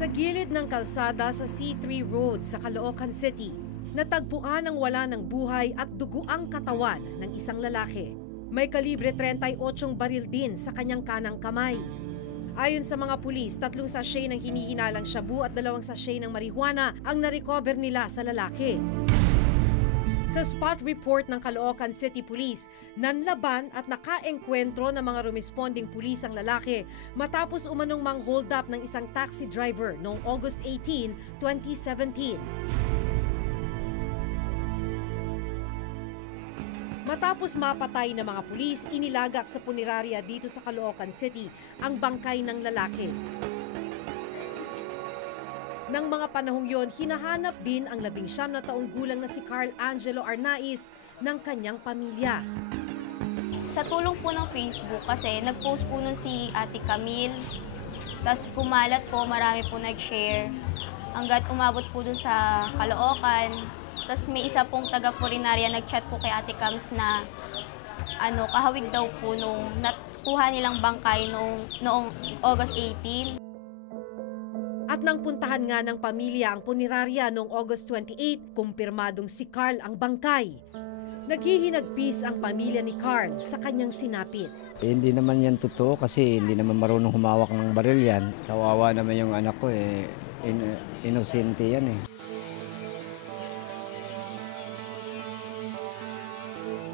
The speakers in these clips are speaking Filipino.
Sa gilid ng kalsada sa C3 Road sa Caloocan City, natagpuan ang wala ng buhay at duguang katawan ng isang lalaki. May kalibre 38 baril din sa kanyang kanang kamay. Ayon sa mga pulis, 3 sachet ng hinihinalang shabu at 2 sachet ng marijuana ang narecover nila sa lalaki. Sa spot report ng Caloocan City Police, nanlaban at nakaengkwentro ng mga rumesponding pulis ang lalaki matapos umanong mang-hold up ng isang taxi driver noong August 18, 2017. Matapos mapatay ng mga pulis, inilagak sa punerarya dito sa Caloocan City ang bangkay ng lalaki. Nang mga panahong yon, hinahanap din ang 19 na taong gulang na si Carl Angelo Arnaiz ng kanyang pamilya. Sa tulong po ng Facebook kasi nag-post po nun si Ate Camille, tapos kumalat po, marami po nag-share hanggat umabot po dun sa Caloocan. Tapos may isa pong taga-Punerarya nag-chat po kay Ate Cams na kahawig daw po nung nakuha nilang bangkay noong August 18. At nang puntahan nga ng pamilya ang punerarya noong August 28, kumpirmadong si Carl ang bangkay. Naghihinagpis ang pamilya ni Carl sa kanyang sinapit. Hindi naman yan totoo kasi hindi naman marunong humawak ng baril yan. Kawawa naman yung anak ko inosente yan eh.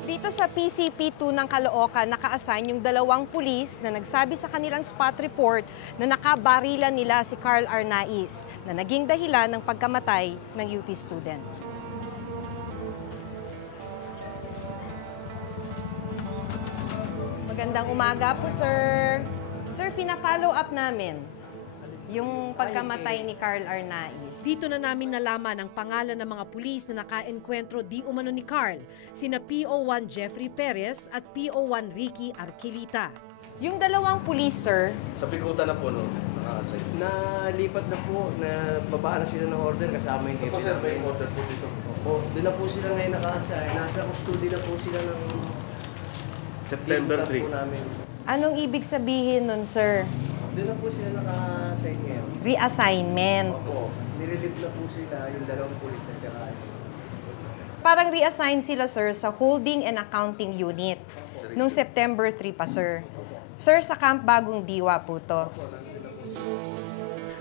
Dito sa PCP2 ng Caloocan, naka-assign yung 2 pulis na nagsabi sa kanilang spot report na nakabarilan nila si Carl Arnaiz na naging dahilan ng pagkamatay ng UP student. Magandang umaga po, sir. Sir, pina-follow up namin yung pagkamatay ni Carl Arnaiz. Dito na namin nalaman ang pangalan ng mga pulis na naka-enkwentro di umano ni Carl, sina PO1 Jeffrey Perez at PO1 Ricky Arquilita. Yung 2 pulis, sir. Sa Bikutan na po, no? Naka-assign. Nalipat na po, na babaan na sila ng order kasama yung Ito, sir, may order po dito. Opo, doon na po sila ngayon naka-assign. Nasa custody na po sila ng September 3. po namin. Anong ibig sabihin nun, sir? Doon na po sila naka-assign ngayon. Reassignment. Opo, nililip na po sila yung 2 pulis at saka Parang reassign sila, sir, sa Holding and Accounting Unit noong September 3 pa, sir. Sir, sa Camp Bagong Diwa po to.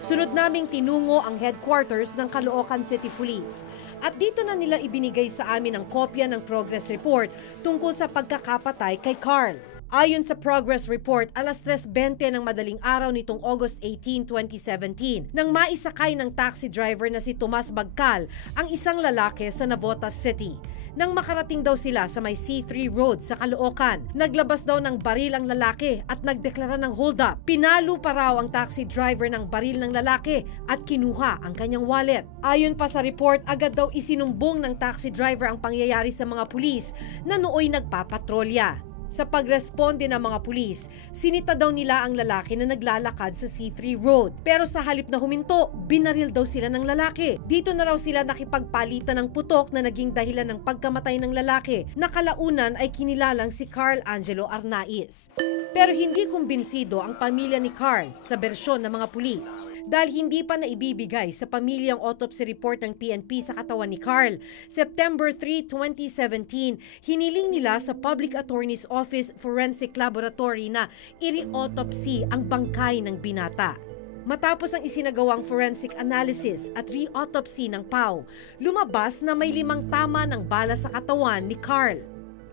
Sunod naming tinungo ang headquarters ng Caloocan City Police. At dito na nila ibinigay sa amin ang kopya ng progress report tungkol sa pagkakapatay kay Carl. Ayon sa progress report, alas 3:20 ng madaling araw nitong August 18, 2017, nang maisakay ng taxi driver na si Tomas Bagcal ang isang lalaki sa Navotas City. Nang makarating daw sila sa may C3 Road sa Caloocan, naglabas daw ng baril ang lalaki at nagdeklara ng hold-up. Pinalo pa raw ang taxi driver ng baril ng lalaki at kinuha ang kanyang wallet. Ayon pa sa report, agad daw isinumbong ng taxi driver ang pangyayari sa mga pulis na nooy nagpapatrolya. Sa pagresponde ng mga pulis, sinita daw nila ang lalaki na naglalakad sa C3 Road. Pero sa halip na huminto, binaril daw sila ng lalaki. Dito na raw sila nakipagpalitan ng putok na naging dahilan ng pagkamatay ng lalaki na kalaunan ay kinilalang si Carl Angelo Arnaiz. Pero hindi kumbinsido ang pamilya ni Carl sa bersyon ng mga pulis. Dahil hindi pa naibibigay sa pamilya ang autopsy report ng PNP sa katawan ni Carl, September 3, 2017, hiniling nila sa Public Attorney's Office Forensic Laboratory na i-re-autopsy ang bangkay ng binata. Matapos ang isinagawang forensic analysis at re-autopsy ng PAW, lumabas na may 5 tama ng bala sa katawan ni Carl.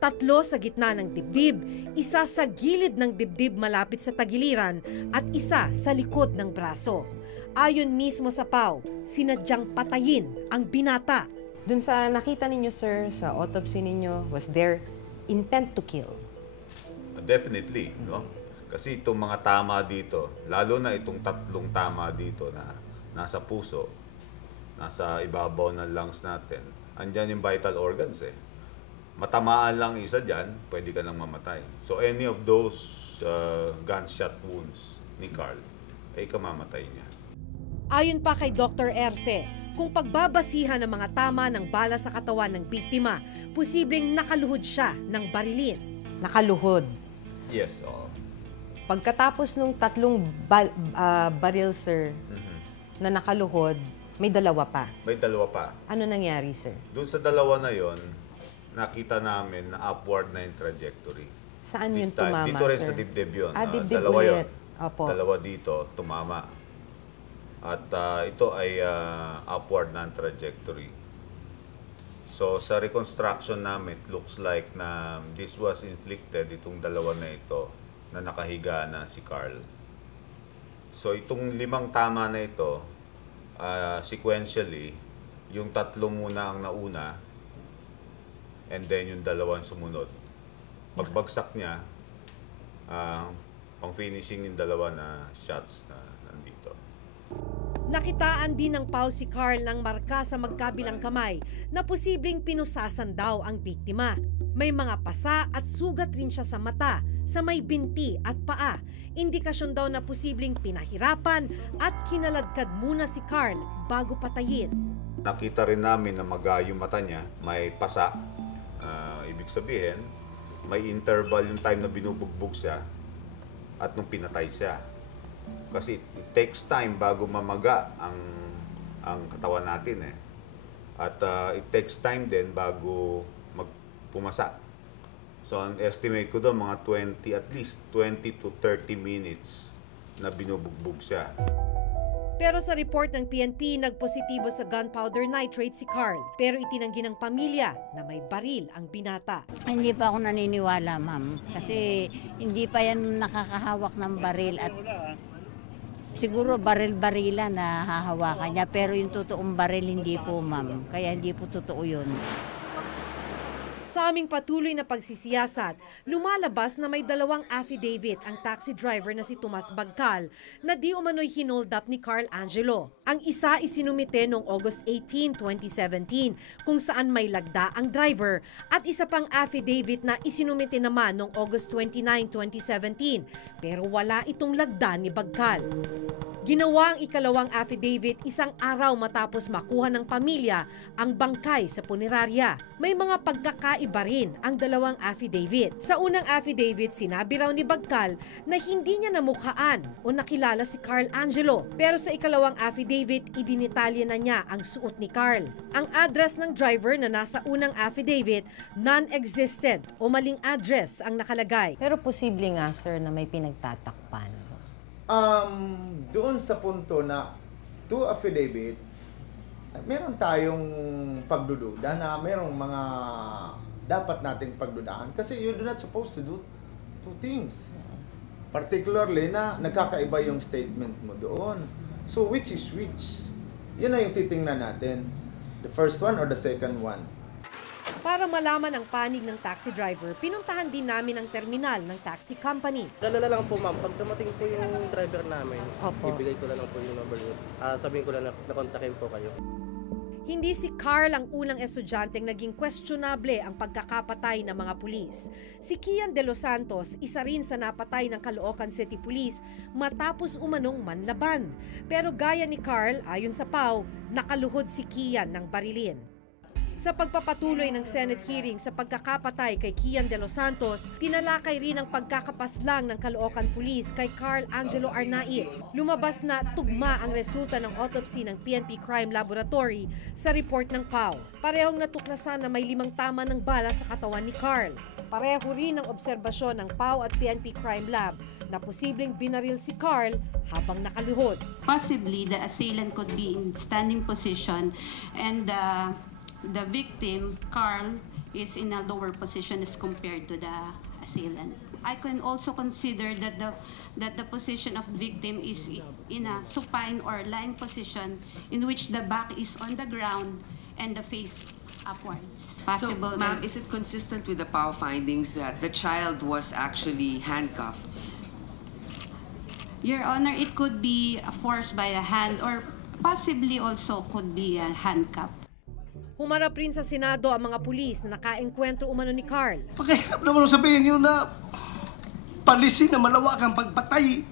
3 sa gitna ng dibdib, 1 sa gilid ng dibdib malapit sa tagiliran at 1 sa likod ng braso. Ayon mismo sa PAW, sinadyang patayin ang binata. Dun sa nakita ninyo, sir, sa autopsy ninyo, was there intent to kill? Definitely, no? Kasi itong mga tama dito, lalo na itong 3 tama dito na nasa puso, nasa ibabaw ng lungs natin, andyan yung vital organs eh. Matamaan lang isa dyan, pwede ka nang mamatay. So any of those gunshot wounds ni Carl, ay kamamatay niya. Ayon pa kay Dr. Erfe, kung pagbabasihan ng mga tama ng bala sa katawan ng biktima, posibleng nakaluhod siya ng barilin. Nakaluhod? Yes, oo. Pagkatapos nung 3 baril, sir, na nakaluhod, may dalawa pa. May dalawa pa. Ano nangyari, sir? Doon sa dalawa na yon, nakita namin na upward na yung trajectory. Saan This yun time, tumama, dito rin sir? sa dibdib yun. Dibdib dalawa ulit. yun. Opo. Dalawa dito, tumama. At ito ay upward na ang trajectory. So sa reconstruction namin, it looks like na this was inflicted, itong dalawa na ito, na nakahiga na si Carl. So itong 5 tama na ito, sequentially, yung 3 muna ang nauna, and then yung 2 sumunod. Pagbagsak niya, pang-finishing yung 2 na shots na nandito. Nakitaan din ng PAO si Carl ng marka sa magkabilang kamay na posibleng pinusasan daw ang biktima. May mga pasa at sugat rin siya sa mata, sa may binti at paa. Indikasyon daw na posibleng pinahirapan at kinaladkad muna si Carl bago patayin. Nakita rin namin na maga yung mata niya, may pasa. Ibig sabihin, may interval yung time na binubugbog siya at nung pinatay siya. Kasi it takes time bago mamaga ang katawan natin eh. At it takes time din bago pumasa. So ang estimate ko doon mga at least 20 to 30 minutes na binubugbog siya. Pero sa report ng PNP, nagpositibo sa gunpowder nitrate si Carl. Pero itinanggi ng pamilya na may baril ang binata. Hindi pa ako naniniwala, ma'am. Kasi hindi pa yan nakakahawak ng baril at siguro baril-barilan na hahawakan niya. Pero yung totoong baril, hindi po, ma'am. Kaya hindi po totoo yun. Sa aming patuloy na pagsisiyasat, lumalabas na may 2 affidavit ang taxi driver na si Tomas Bagcal na di umano'y hinold up ni Carl Angelo. Ang isa isinumite noong August 18, 2017 kung saan may lagda ang driver at isa pang affidavit na isinumite naman noong August 29, 2017 pero wala itong lagda ni Bagcal. Ginawa ang ikalawang affidavit 1 araw matapos makuha ng pamilya ang bangkay sa punerarya. May mga pagkakaiba rin ang 2 affidavit. Sa unang affidavit, sinabi raw ni Bagcal na hindi niya namukhaan o nakilala si Carl Angelo. Pero sa ikalawang affidavit, idinitalya na niya ang suot ni Carl. Ang address ng driver na nasa unang affidavit, non-existent o maling address ang nakalagay. Pero posible nga, sir, na may pinagtatakpan. Doon sa punto na 2 affidavits, meron tayong pagdududa na merong mga dapat nating pagdudaan kasi you're not supposed to do 2 things. Particularly na nagkakaiba yung statement mo doon. So which is which? Yun na yung titingnan natin. The first one or the second one? Para malaman ang panig ng taxi driver, pinuntahan din namin ang terminal ng taxi company. Dalala lang po, ma'am. Pag dumating po yung driver namin, Opo. ibigay ko na lang po yung number niyo. Sabihin ko na nakontakin po kayo. Hindi si Carl ang unang estudyanteng naging questionable ang pagkakapatay ng mga pulis. Si Kian De Los Santos, isa rin sa napatay ng Caloocan City Police matapos umanong manlaban. Pero gaya ni Carl, ayon sa PAO, nakaluhod si Kian ng barilin. Sa pagpapatuloy ng Senate hearing sa pagkakapatay kay Kian De Los Santos, tinalakay rin ang pagkakapaslang ng Caloocan Police kay Carl Angelo Arnaiz. Lumabas na tugma ang resulta ng autopsy ng PNP Crime Laboratory sa report ng PAO. Parehong natuklasan na may 5 tama ng bala sa katawan ni Carl. Pareho rin ang obserbasyon ng PAO at PNP Crime Lab na posibleng binaril si Carl habang nakaluhod. Possibly, the assailant could be in standing position and the victim, Carl, is in a lower position as compared to the assailant. I can also consider that the position of victim is in a supine or lying position in which the back is on the ground and the face upwards. Possible. So, ma'am, is it consistent with the PAO findings that the child was actually handcuffed? Your Honor, it could be forced by a hand or possibly also could be a handcuff. Humarap rin sa Senado ang mga pulis na nakaengkwentro umano ni Carl. Pakihirap naman sabihin nyo na palisin na malawak ang pagpatay.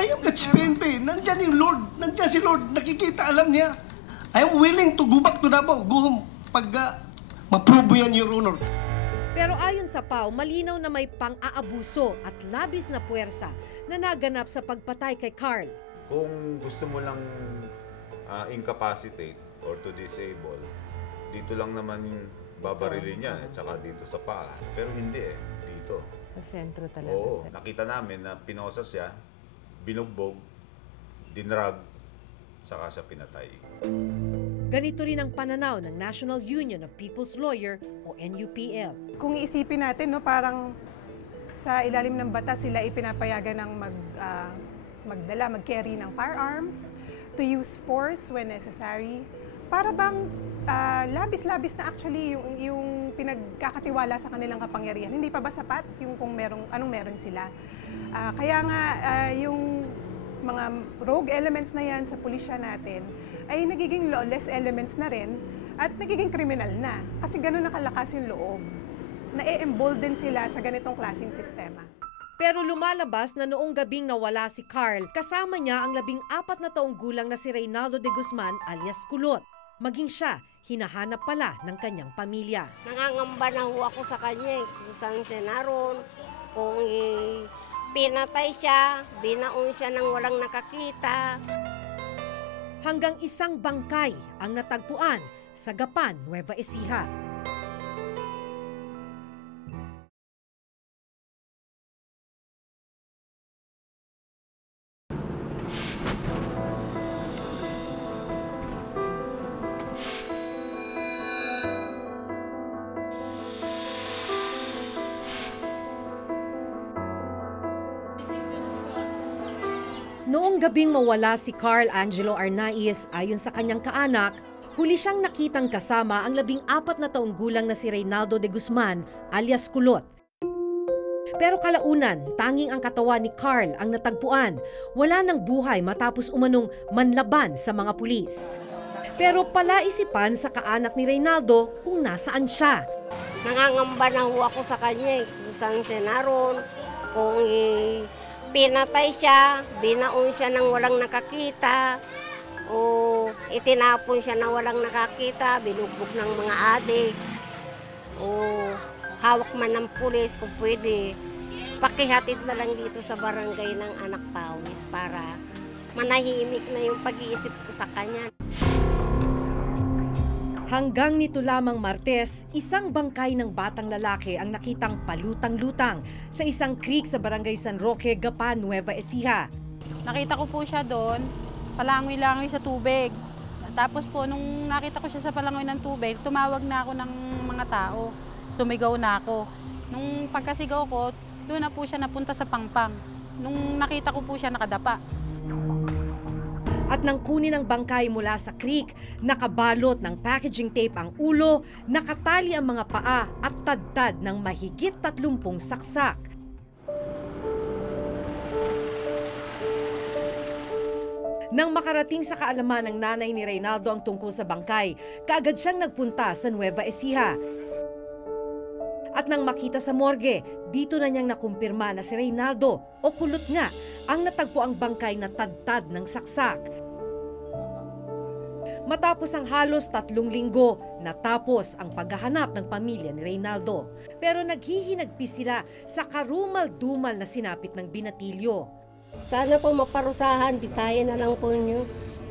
I am not PNP. Nandyan yung Lord. Nandyan si Lord. Nakikita, alam niya. I am willing to go back to Davao. Go home. Pag maprobo yan, Your Honor. Pero ayon sa PAO, malinaw na may pang-aabuso at labis na puwersa na naganap sa pagpatay kay Carl. Kung gusto mo lang incapacitate or to disable, dito lang naman babarilin yan at saka dito sa paa. Pero hindi dito. Sa sentro talaga. Oo, nakita namin na pinosa siya, binugbog, dinrag, saka siya pinatay. Ganito rin ang pananaw ng National Union of People's Lawyer o NUPL. Kung iisipin natin, no, parang sa ilalim ng batas sila ipinapayagan ng magdala, mag-carry ng firearms, to use force when necessary. Para bang labis-labis na actually yung pinagkakatiwala sa kanilang kapangyarihan. Hindi pa ba sapat yung kung anong meron sila? Kaya nga yung mga rogue elements na yan sa pulisya natin ay nagiging lawless elements na rin at nagiging kriminal na. Kasi gano'n nakalakas yung loob. Na-embolden sila sa ganitong klaseng sistema. Pero lumalabas na noong gabing nawala si Carl, kasama niya ang 14 na taong gulang na si Reynaldo de Guzman alias Kulot. Maging siya, hinahanap pala ng kanyang pamilya. Nangangamba na ho ako sa kanya kung saan siya naroon, kung pinatay siya, binaon siya nang walang nakakita. Hanggang isang bangkay ang natagpuan sa Gapan, Nueva Ecija. Noong gabing mawala si Carl Angelo Arnaiz, ayon sa kanyang kaanak, huli siyang nakitang kasama ang 14 na taong gulang na si Reynaldo de Guzman alias Kulot. Pero kalaunan, tanging ang katawan ni Carl ang natagpuan. Wala nang buhay matapos umanong manlaban sa mga pulis. Pero palaisipan sa kaanak ni Reynaldo kung nasaan siya. Nangangamba na ho ako sa kanya kung saan siya naroon, kung pinatay siya, binaon siya nang walang nakakita, o itinapon siya na walang nakakita, binugbog ng mga adik, o hawak man ng pulis kung pwede. Pakihatid na lang dito sa barangay ng Anak Pawis para manahimik na yung pag-iisip ko sa kanya. Hanggang nito lamang Martes, isang bangkay ng batang lalaki ang nakitang palutang-lutang sa isang creek sa barangay San Roque, Gapan, Nueva Ecija. Nakita ko po siya doon, palangoy-langoy sa tubig. Tapos po, nung nakita ko siya sa palangoy ng tubig, tumawag na ako ng mga tao. Sumigaw na ako. Nung pagkasigaw ko, doon na po siya napunta sa pangpang. Nung nakita ko po siya, nakadapa. At nang kunin ang bangkay mula sa creek, nakabalot ng packaging tape ang ulo, nakatali ang mga paa at tadtad ng mahigit 30 saksak. Nang makarating sa kaalaman ng nanay ni Reynaldo ang tungkol sa bangkay, kaagad siyang nagpunta sa Nueva Ecija. At nang makita sa morgue, dito na niyang nakumpirma na si Reynaldo o Kulot nga ang natagpo ang bangkay na tadtad ng saksak. Matapos ang halos 3 linggo, natapos ang paghahanap ng pamilya ni Reynaldo. Pero naghihinagpis sila sa karumal-dumal na sinapit ng binatilyo. Sana po maparusahan, bitayin na lang po nyo.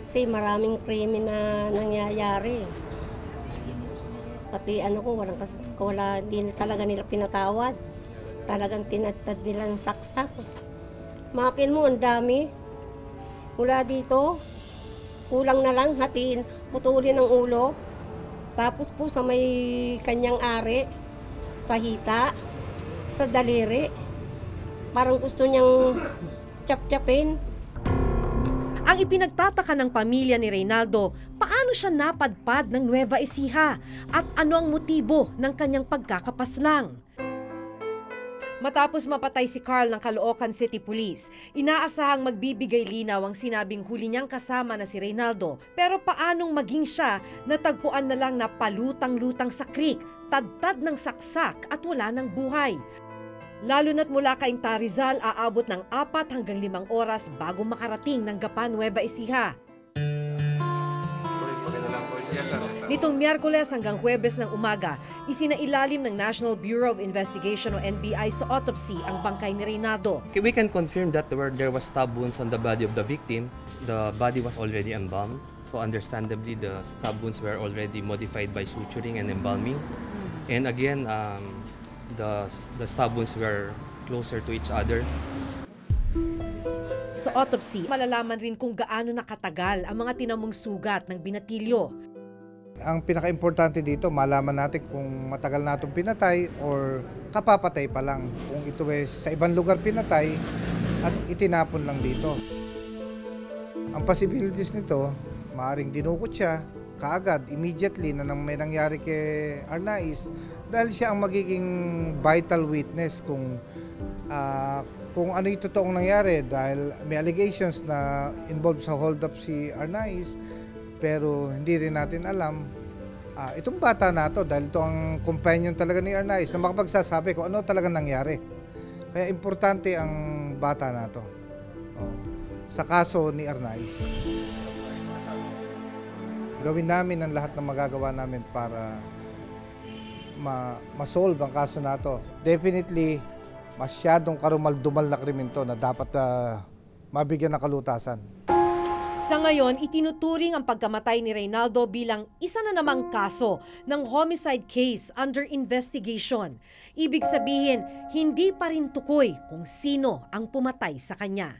Kasi maraming krimen na nangyayari. Pati hindi talaga nila pinatawad. Talagang tinatad nilang saksak. Makin mo, ang dami. Mula dito, kulang na lang, hatiin, putulin ang ulo. Tapos po sa may kanyang ari, sa hita, sa daliri. Parang gusto niyang chap-chapin. Ang ipinagtataka ng pamilya ni Reynaldo, paano siya napadpad ng Nueva Ecija at ano ang motibo ng kanyang pagkakapaslang. Matapos mapatay si Carl ng Caloocan City Police, inaasahang magbibigay linaw ang sinabing huli niyang kasama na si Reynaldo. Pero paanong maging siya natagpuan na lang na palutang-lutang sa creek, tadtad ng saksak at wala ng buhay? Lalo na't mula Cainta, Rizal, aabot ng 4 hanggang 5 oras bago makarating ng Gapan, Nueva Ecija. Maganda lang po siya, sir. Nitong Miyerkules hanggang Huwebes ng umaga, isinailalim ng National Bureau of Investigation o NBI sa autopsy ang bangkay ni Reynaldo. We can confirm that there was stab wounds on the body of the victim. The body was already embalmed. So understandably, the stab wounds were already modified by suturing and embalming. And again, the stab wounds were closer to each other. Sa autopsy, malalaman rin kung gaano nakatagal ang mga tinamong sugat ng binatilyo. Ang pinaka-importante dito, malaman natin kung matagal na itong pinatay or kapapatay pa lang. Kung ito ay sa ibang lugar pinatay at itinapon lang dito. Ang possibilities nito, maaaring dinukot siya kaagad, immediately na may nangyari kay Arnaiz dahil siya ang magiging vital witness kung ano yung totoong nangyari dahil may allegations na involved sa hold-up si Arnaiz pero hindi rin natin alam itong bata na to dahil ito ang companion talaga ni Arnaiz na makapagsasabi kung ano talaga nangyari. Kaya importante ang bata na to sa kaso ni Arnaiz. Gawin namin ang lahat ng magagawa namin para ma-solve ang kaso na to. Definitely, masyadong karumal-dumal na krimen to na dapat mabigyan ng kalutasan. Sa ngayon, itinuturing ang pagkamatay ni Reynaldo bilang isa na namang kaso ng homicide case under investigation. Ibig sabihin, hindi pa rin tukoy kung sino ang pumatay sa kanya.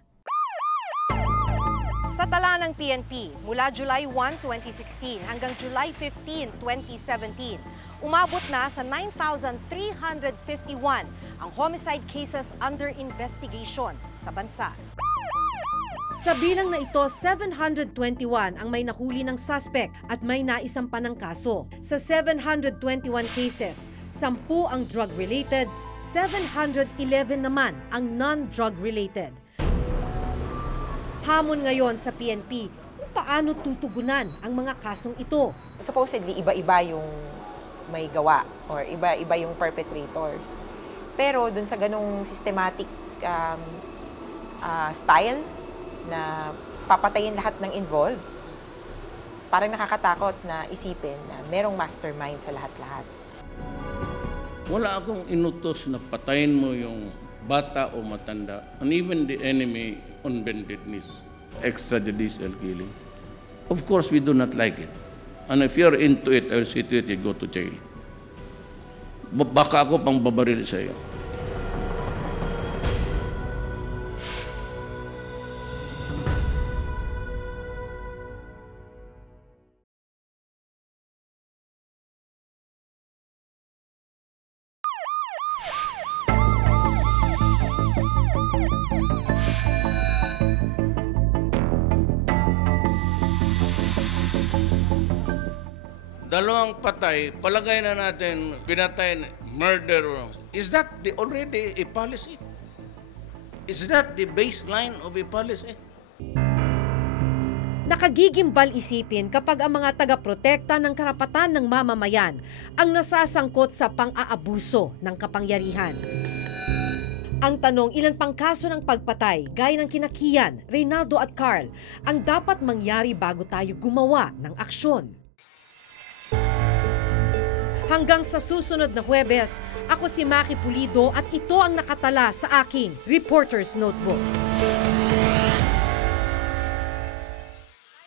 Sa tala ng PNP, mula July 1, 2016 hanggang July 15, 2017, umabot na sa 9,351 ang homicide cases under investigation sa bansa. Sa bilang na ito, 721 ang may nahuli ng suspect at may naisampa ng kaso. Sa 721 cases, 10 ang drug-related, 711 naman ang non-drug-related. Hamon ngayon sa PNP kung paano tutugunan ang mga kasong ito. Supposedly, iba-iba yung may gawa or iba-iba yung perpetrators. Pero dun sa ganong systematic style na papatayin lahat ng involved, parang nakakatakot na isipin na merong mastermind sa lahat-lahat. Wala akong inutos na patayin mo yung bata o matanda, and even the enemy on bendedness, extrajudicial killing. Of course, we do not like it. And if you're into it, I'll see to it, you go to jail. Baka ako pang babaril sa iyo. Dalawang patay, palagay na natin, pinatay, murder. Is that already a policy? Is that the baseline of a policy? Nakagigimbal isipin kapag ang mga taga-protekta ng karapatan ng mamamayan ang nasasangkot sa pang-aabuso ng kapangyarihan. Ang tanong, ilan pang kaso ng pagpatay, gaya ng kina Kian, Reynaldo at Carl, ang dapat mangyari bago tayo gumawa ng aksyon? Hanggang sa susunod na Huwebes, ako si Maki Pulido at ito ang nakatala sa aking Reporter's Notebook.